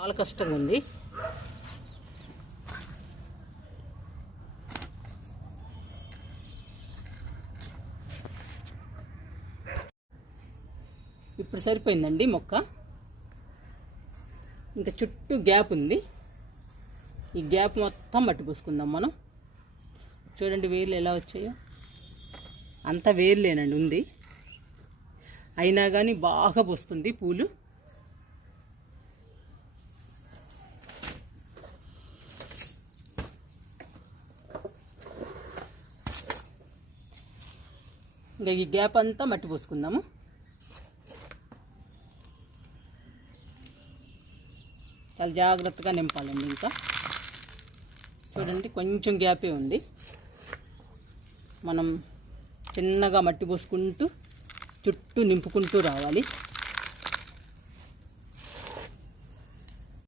చాలా కష్టంగా ఉంది. ఇప్పుడు సరిపోయిందండి మొక్క. ఇంకా చుట్టూ గ్యాప్ ఉంది. ఈ గ్యాప్ మొత్తం మట్టి పోసుకుందాం మనం. చూడండి వేర్లు ఎలా వచ్చాయో. అంతా వేర్లేనండి ఉంది, అయినా కానీ బాగా పోస్తుంది పూలు. ఇంకా ఈ గ్యాప్ అంతా మట్టి పోసుకుందాము. చాలా జాగ్రత్తగా నింపాలండి. ఇంకా చూడండి కొంచెం గ్యాపే ఉంది. మనం చిన్నగా మట్టి పోసుకుంటూ చుట్టూ నింపుకుంటూ రావాలి.